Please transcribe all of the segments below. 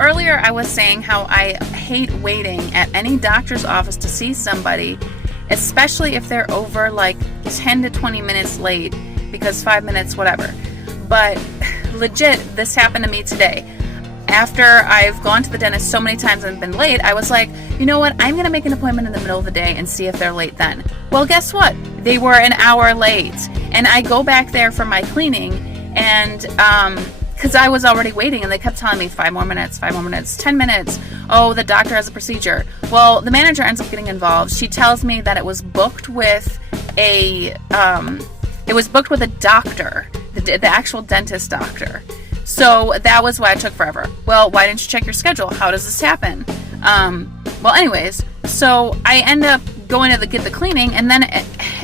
Earlier I was saying how I hate waiting at any doctor's office to see somebody, especially if they're over like 10 to 20 minutes late, because 5 minutes, whatever. But legit, this happened to me today. After I've gone to the dentist so many times and been late, I was like, you know what, I'm going to make an appointment in the middle of the day and see if they're late then. Well, guess what? They were an hour late. And I go back there for my cleaning, and because I was already waiting, and they kept telling me 5 more minutes, 5 more minutes, 10 minutes. Oh, the doctor has a procedure. Well, the manager ends up getting involved. She tells me that it was booked with a doctor, the actual dentist doctor. So that was why it took forever. Well, why didn't you check your schedule? How does this happen? Well, anyways, so I end up going to get the cleaning, and then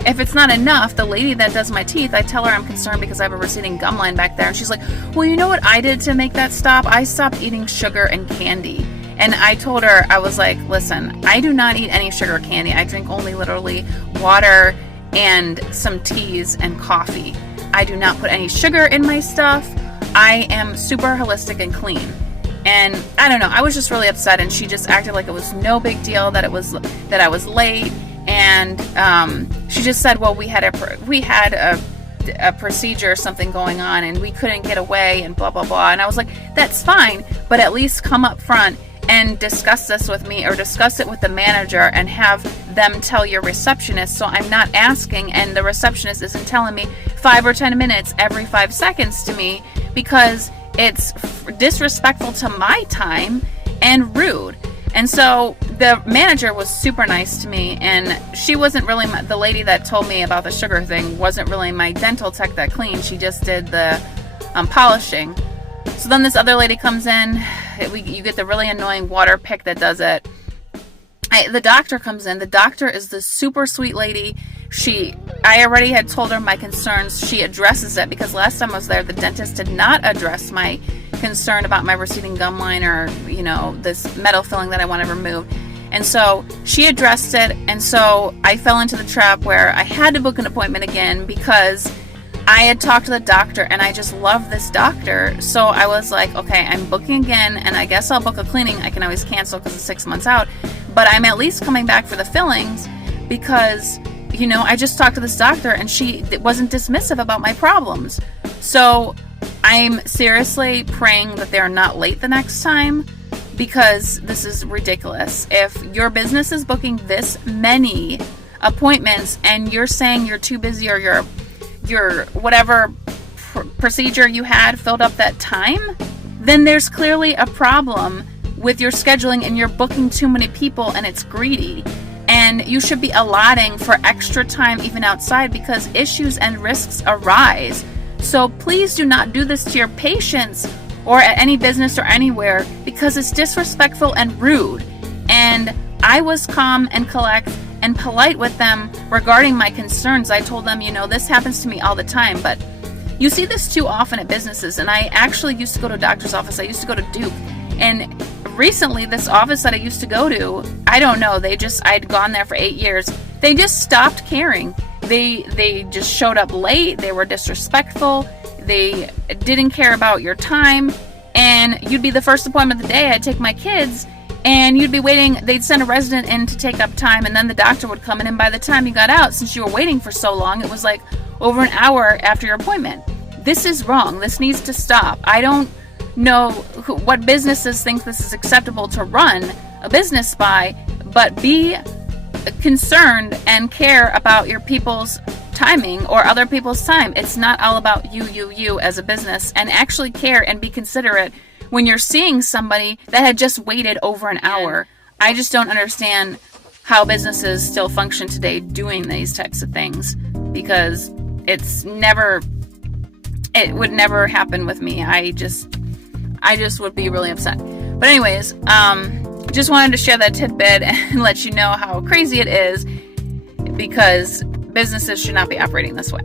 if it's not enough, the lady that does my teeth, I tell her I'm concerned because I have a receding gum line back there, and she's like, well, you know what I did to make that stop? I stopped eating sugar and candy. And I told her, I was like, listen, I do not eat any sugar or candy. I drink only literally water and some teas and coffee. I do not put any sugar in my stuff. I am super holistic and clean. And I don't know, I was just really upset, and she just acted like it was no big deal that I was late. And she just said, well, we had a procedure or something going on, and we couldn't get away, and blah blah blah. And I was like, that's fine, but at least come up front and discuss this with me, or discuss it with the manager, and have them tell your receptionist, so I'm not asking and the receptionist isn't telling me 5 or 10 minutes every 5 seconds to me, because it's disrespectful to my time and rude. And so the manager was super nice to me, and she wasn't really the lady that told me about the sugar thing wasn't really my dental tech that cleaned. She just did the polishing. So then this other lady comes in. You get the really annoying water pick that does it. The doctor comes in. The doctor is the super sweet lady. I already had told her my concerns. She addresses it, because last time I was there, the dentist did not address my concern about my receding gum line, or, you know, this metal filling that I want to remove. And so she addressed it, and so I fell into the trap where I had to book an appointment again, because I had talked to the doctor, and I just love this doctor. So I was like, okay, I'm booking again, and I guess I'll book a cleaning. I can always cancel because it's 6 months out, but I'm at least coming back for the fillings, because, you know, I just talked to this doctor, and she wasn't dismissive about my problems. So I'm seriously praying that they're not late the next time, because this is ridiculous. If your business is booking this many appointments, and you're saying you're too busy, or your whatever procedure you had filled up that time, then there's clearly a problem with your scheduling, and you're booking too many people, and it's greedy. And you should be allotting for extra time even outside, because issues and risks arise. So please do not do this to your patients or at any business or anywhere, because it's disrespectful and rude. And I was calm and collect and polite with them regarding my concerns. I told them, you know, this happens to me all the time, but you see this too often at businesses. And I actually used to go to a doctor's office. I used to go to Duke. And recently, this office that I used to go to, I don't know, I'd gone there for 8 years. They just stopped caring. They just showed up late. They were disrespectful. They didn't care about your time. And you'd be the first appointment of the day. I'd take my kids, and you'd be waiting. They'd send a resident in to take up time, and then the doctor would come in, and by the time you got out, since you were waiting for so long, it was like over an hour after your appointment. This is wrong. This needs to stop. I don't know what businesses think this is acceptable to run a business by, but be concerned and care about your people's timing or other people's time. It's not all about you as a business, and actually care and be considerate when you're seeing somebody that had just waited over an hour. I just don't understand how businesses still function today doing these types of things, because it would never happen with me. I just would be really upset. But anyways, just wanted to share that tidbit and let you know how crazy it is, because businesses should not be operating this way.